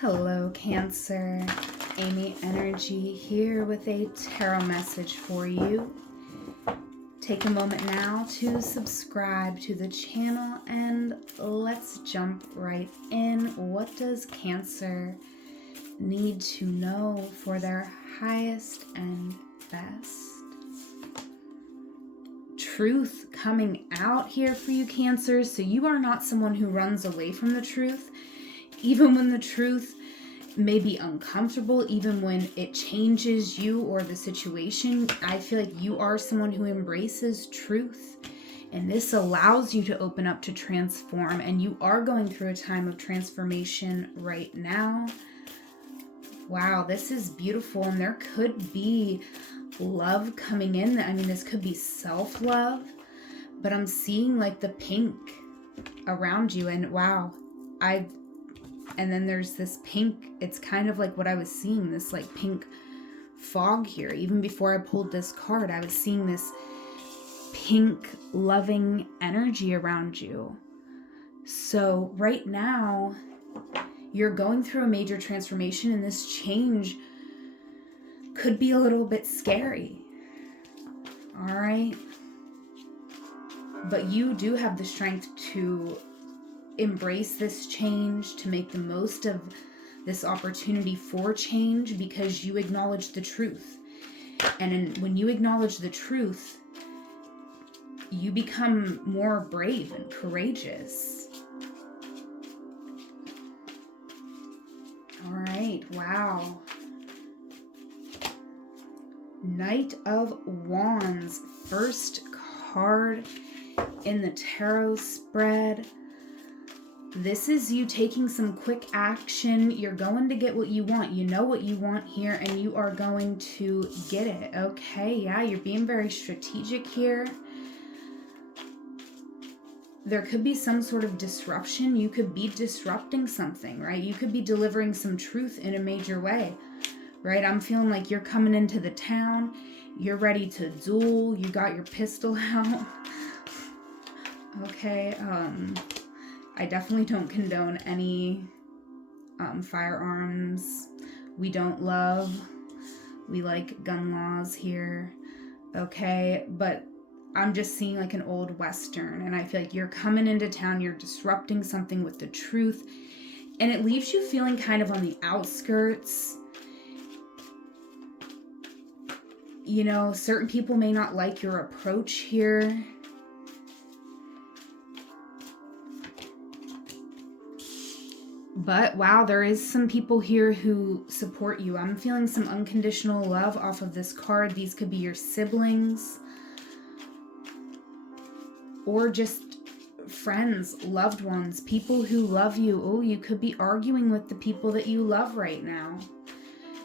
Hello, Cancer. Amy Energy here with a tarot message for you. Take a moment now to subscribe to the channel and let's jump right in. What does Cancer need to know for their highest and best? Truth coming out here for you, Cancer. So you are not someone who runs away from the truth. Even when the truth may be uncomfortable, even when it changes you or the situation, I feel like you are someone who embraces truth. And this allows you to open up to transform. And you are going through a time of transformation right now. Wow, this is beautiful. And there could be love coming in. I mean, this could be self-love. But I'm seeing like the pink around you. And wow, and then there's this pink, it's kind of like what I was seeing, this like pink fog here. Even before I pulled this card, I was seeing this pink loving energy around you. So right now, you're going through a major transformation, and this change could be a little bit scary. All right. But you do have the strength to embrace this change, to make the most of this opportunity for change, because you acknowledge the truth. And when you acknowledge the truth, you become more brave and courageous. All right, wow. Knight of Wands, first card in the tarot spread. This is you taking some quick action. You're going to get what you want. You know what you want here, and you are going to get it. Okay, yeah, you're being very strategic here. There could be some sort of disruption. You could be disrupting something, right? You could be delivering some truth in a major way, right? I'm feeling like you're coming into the town. You're ready to duel. You got your pistol out. Okay, I definitely don't condone any firearms. We don't love. We like gun laws here. Okay, but I'm just seeing like an old Western, and I feel like you're coming into town, you're disrupting something with the truth, and it leaves you feeling kind of on the outskirts. You know, certain people may not like your approach here. But wow, there is some people here who support you. I'm feeling some unconditional love off of this card. These could be your siblings or just friends, loved ones, people who love you. Oh, you could be arguing with the people that you love right now.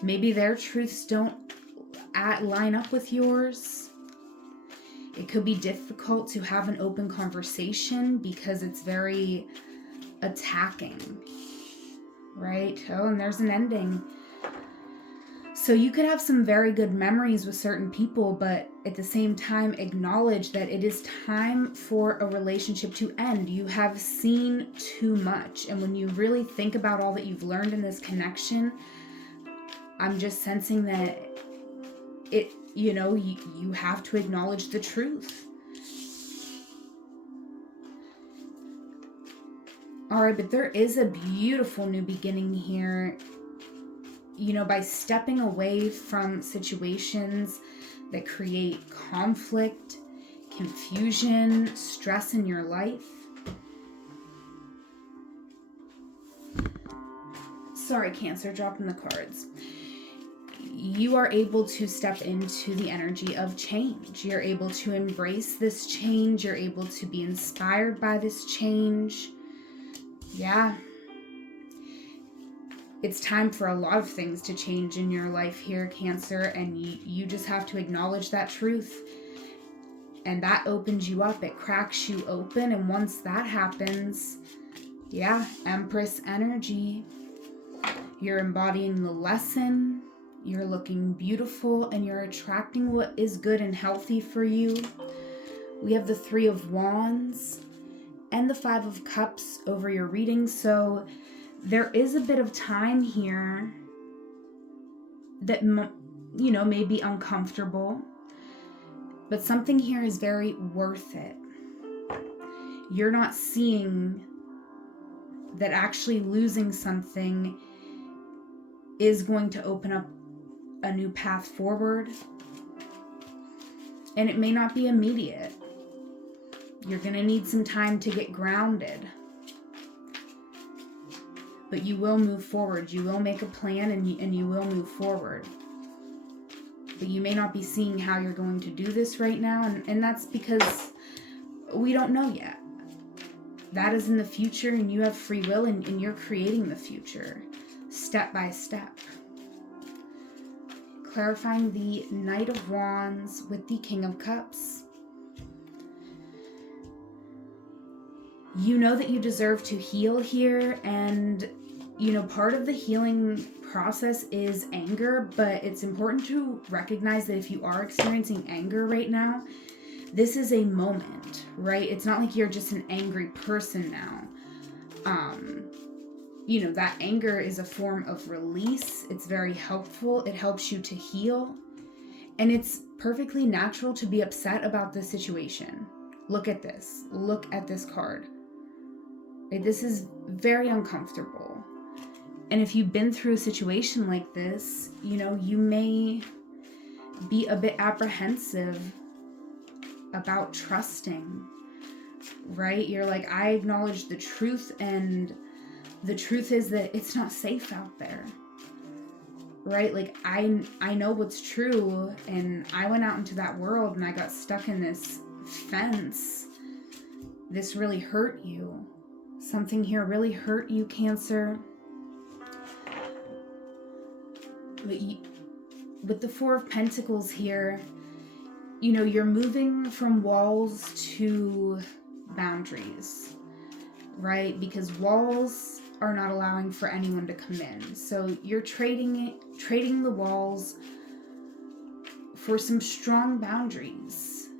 Maybe their truths don't line up with yours. It could be difficult to have an open conversation because it's very attacking. Right? Oh, and there's an ending. So you could have some very good memories with certain people, but at the same time, acknowledge that it is time for a relationship to end. You have seen too much. And when you really think about all that you've learned in this connection, I'm just sensing that you have to acknowledge the truth. All right, but there is a beautiful new beginning here. You know, by stepping away from situations that create conflict, confusion, stress in your life. Sorry, Cancer, dropping the cards. You are able to step into the energy of change. You're able to embrace this change. You're able to be inspired by this change. Yeah. It's time for a lot of things to change in your life here, Cancer, and you just have to acknowledge that truth. And that opens you up. It cracks you open. And once that happens, yeah, Empress energy. You're embodying the lesson. You're looking beautiful, and you're attracting what is good and healthy for you. We have the Three of Wands and the Five of Cups over your reading. So there is a bit of time here that, you know, may be uncomfortable, but something here is very worth it. You're not seeing that actually losing something is going to open up a new path forward. And it may not be immediate. You're going to need some time to get grounded. But you will move forward. You will make a plan, and you will move forward. But you may not be seeing how you're going to do this right now. And that's because we don't know yet. That is in the future, and you have free will, and you're creating the future step by step. Clarifying the Knight of Wands with the King of Cups. You know that you deserve to heal here, and you know, part of the healing process is anger, but it's important to recognize that if you are experiencing anger right now, this is a moment, right? It's not like you're just an angry person now. You know, that anger is a form of release. It's very helpful. It helps you to heal. And it's perfectly natural to be upset about this situation. Look at this. Look at this card. Right? This is very uncomfortable. And if you've been through a situation like this, you know, you may be a bit apprehensive about trusting, right? You're like, I acknowledge the truth, and the truth is that it's not safe out there, right? Like, I know what's true, and I went out into that world and I got stuck in this fence. This really hurt you. Something here really hurt you, Cancer. But with the Four of Pentacles here, you know, you're moving from walls to boundaries, right? Because walls are not allowing for anyone to come in. So you're trading the walls for some strong boundaries.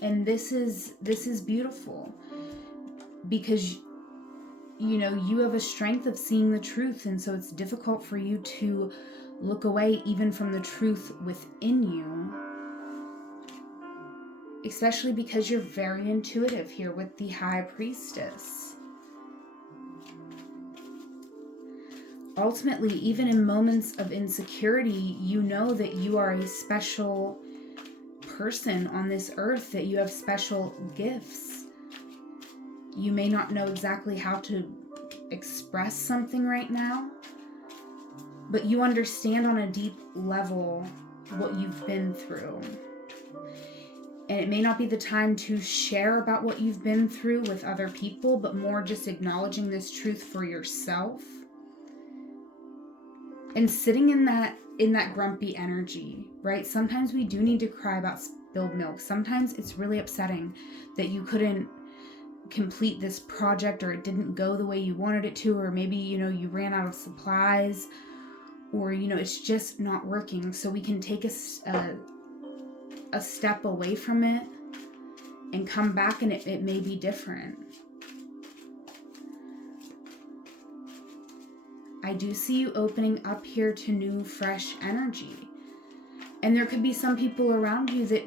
And this is beautiful, because you know, you have a strength of seeing the truth, and so it's difficult for you to look away even from the truth within you, especially because you're very intuitive here with the High Priestess. Ultimately, even in moments of insecurity, you know that you are a special person on this earth, that you have special gifts. You may not know exactly how to express something right now, but you understand on a deep level what you've been through. And it may not be the time to share about what you've been through with other people, but more just acknowledging this truth for yourself. And sitting in that grumpy energy, right? Sometimes we do need to cry about spilled milk. Sometimes it's really upsetting that you couldn't complete this project, or it didn't go the way you wanted it to, or maybe, you know, you ran out of supplies, or, you know, it's just not working. So we can take a step away from it and come back, and it may be different. I do see you opening up here to new, fresh energy. And there could be some people around you that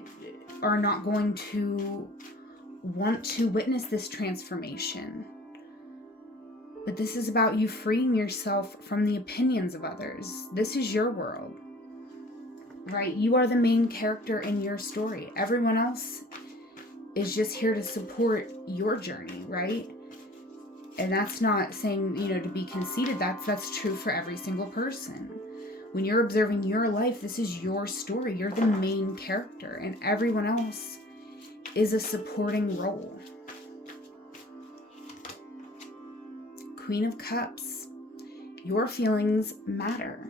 are not going to want to witness this transformation. But this is about you freeing yourself from the opinions of others. This is your world, right? You are the main character in your story. Everyone else is just here to support your journey, right? And that's not saying, you know, to be conceited. That's true for every single person. When you're observing your life, this is your story. You're the main character, and everyone else is a supporting role. Queen of Cups. Your feelings matter,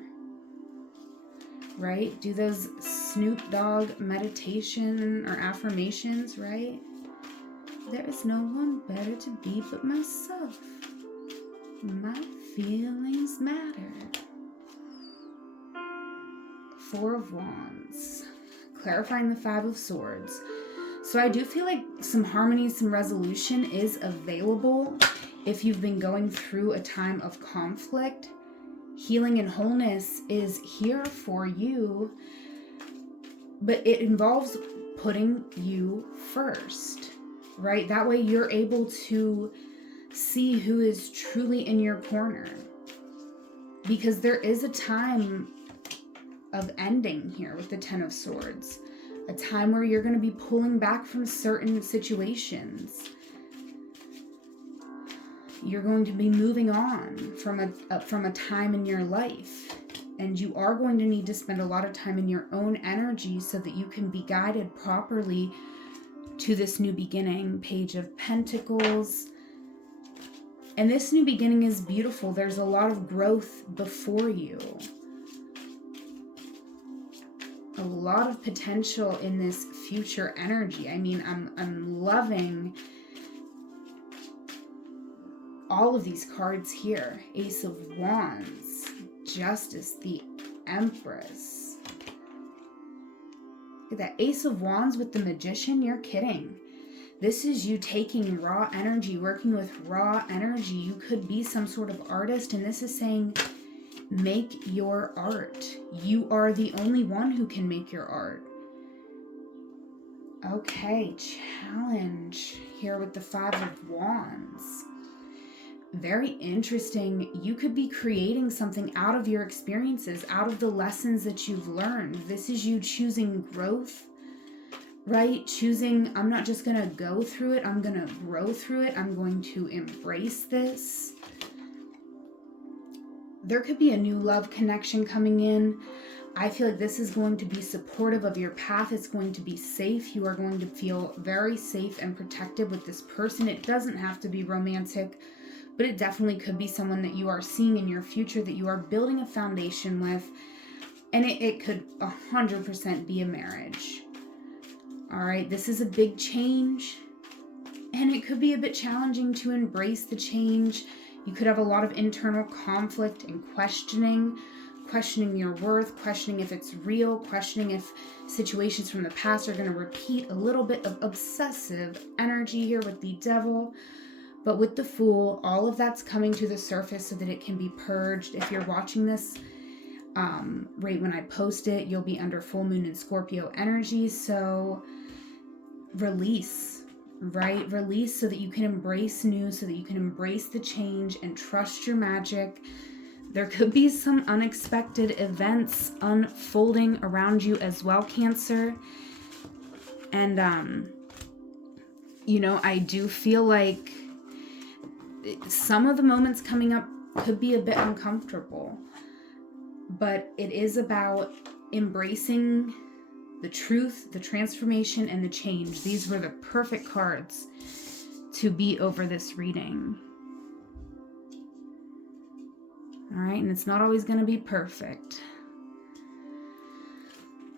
right? Do those Snoop Dogg meditation or affirmations, right? There is no one better to be but myself. My feelings matter. Four of Wands. Clarifying the Five of Swords. So I do feel like some harmony, some resolution is available If you've been going through a time of conflict, healing and wholeness is here for you, but it involves putting you first, right? That way you're able to see who is truly in your corner, because there is a time of ending here with the Ten of Swords, a time where you're going to be pulling back from certain situations. You're going to be moving on from a time in your life, and you are going to need to spend a lot of time in your own energy so that you can be guided properly to this new beginning. Page of Pentacles. And this new beginning is beautiful. There's a lot of growth before you. A lot of potential in this future energy. I mean, I'm loving all of these cards here. Ace of Wands, Justice, the Empress. Look at that Ace of Wands with the Magician. You're kidding. This is you taking raw energy, working with raw energy. You could be some sort of artist, and this is saying, make your art. You are the only one who can make your art. Okay, challenge here with the Five of Wands. Very interesting. You could be creating something out of your experiences, out of the lessons that you've learned. This is you choosing growth, right? Choosing, I'm not just going to go through it, I'm going to grow through it. I'm going to embrace this. There could be a new love connection coming in. I feel like this is going to be supportive of your path. It's going to be safe. You are going to feel very safe and protected with this person. It doesn't have to be romantic, but it definitely could be someone that you are seeing in your future, that you are building a foundation with, and it could 100% be a marriage. All right, this is a big change, and it could be a bit challenging to embrace the change. You could have a lot of internal conflict and questioning your worth, questioning if it's real, questioning if situations from the past are going to repeat. A little bit of obsessive energy here with the Devil. But with the Fool, all of that's coming to the surface so that it can be purged. If you're watching this right when I post it, you'll be under full moon in Scorpio energy. So release, right? Release so that you can embrace new, so that you can embrace the change and trust your magic. There could be some unexpected events unfolding around you as well, Cancer. And, I do feel like some of the moments coming up could be a bit uncomfortable, but it is about embracing the truth, the transformation, and the change. These were the perfect cards to be over this reading. All right, and it's not always going to be perfect.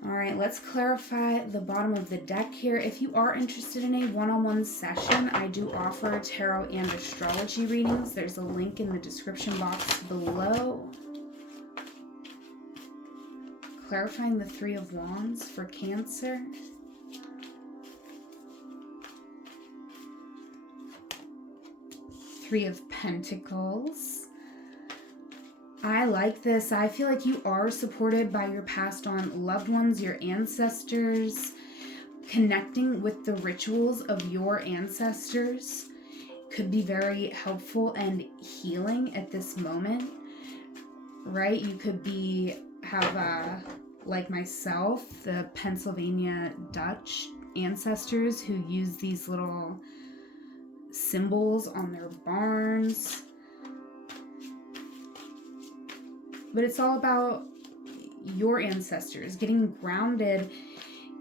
All right, let's clarify the bottom of the deck here. If you are interested in a one-on-one session, I do offer tarot and astrology readings. There's a link in the description box below. Clarifying the Three of Wands for Cancer. Three of Pentacles. I like this. I feel like you are supported by your passed on loved ones, your ancestors. Connecting with the rituals of your ancestors could be very helpful and healing at this moment, right? You could have like myself, the Pennsylvania Dutch ancestors who use these little symbols on their barns. But it's all about your ancestors getting grounded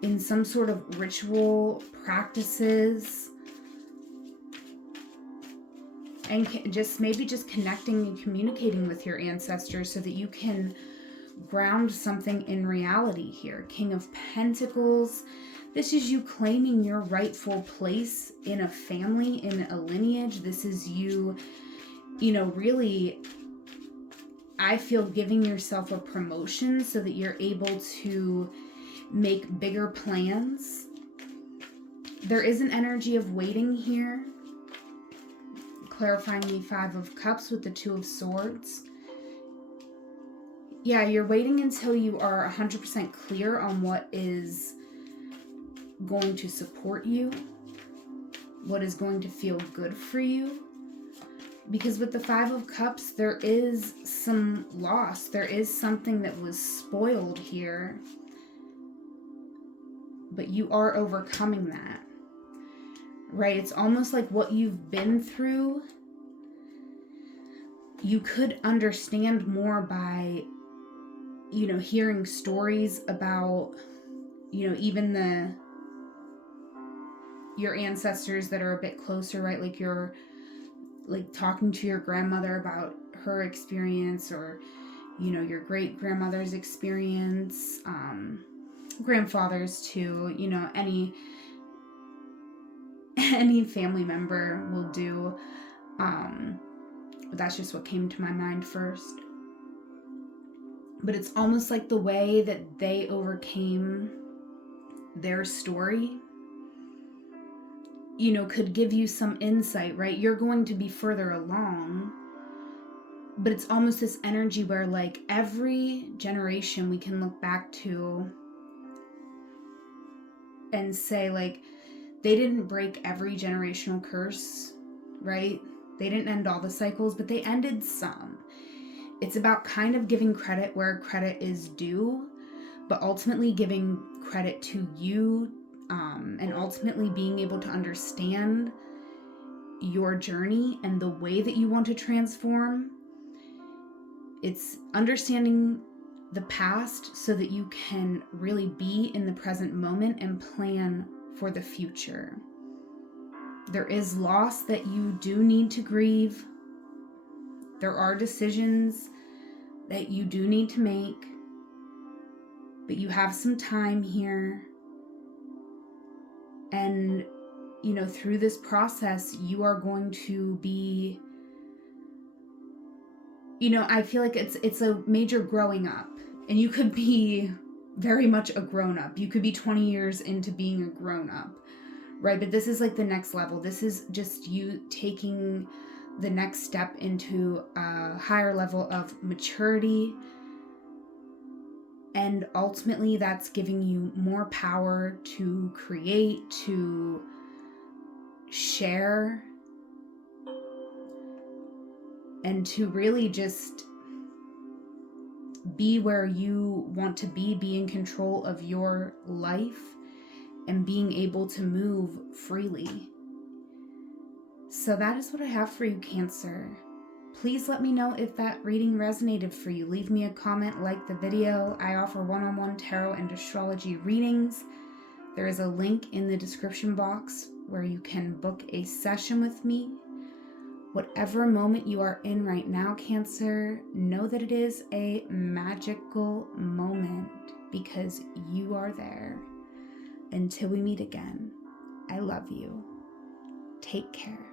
in some sort of ritual practices, and maybe just connecting and communicating with your ancestors so that you can ground something in reality here. King of Pentacles. This is you claiming your rightful place in a family, in a lineage. This is you, really, I feel, giving yourself a promotion so that you're able to make bigger plans. There is an energy of waiting here. clarifying the Five of Cups with the Two of Swords. Yeah, you're waiting until you are 100% clear on what is going to support you, what is going to feel good for you. Because with the Five of Cups, there is some loss. There is something that was spoiled here. But you are overcoming that. Right? It's almost like what you've been through, you could understand more by, hearing stories about, even your ancestors that are a bit closer, right? Like you're like talking to your grandmother about her experience, or your great grandmother's experience, grandfathers too, any family member will do. But that's just what came to my mind first. But it's almost like the way that they overcame their story, could give you some insight, right? You're going to be further along, but it's almost this energy where like every generation we can look back to and say like, they didn't break every generational curse, right? They didn't end all the cycles, but they ended some. It's about kind of giving credit where credit is due, but ultimately giving credit to you, and ultimately being able to understand your journey and the way that you want to transform. It's understanding the past so that you can really be in the present moment and plan for the future. There is loss that you do need to grieve. There are decisions that you do need to make, but you have some time here. And, through this process, you are going to be, I feel like it's a major growing up, and you could be very much a grown-up. You could be 20 years into being a grown-up, right? But this is like the next level. This is just you taking the next step into a higher level of maturity. And ultimately, that's giving you more power to create, to share, and to really just be where you want to be in control of your life, and being able to move freely. So that is what I have for you, Cancer. Please let me know if that reading resonated for you. Leave me a comment, like the video. I offer one-on-one tarot and astrology readings. There is a link in the description box where you can book a session with me. Whatever moment you are in right now, Cancer, know that it is a magical moment because you are there. Until we meet again, I love you. Take care.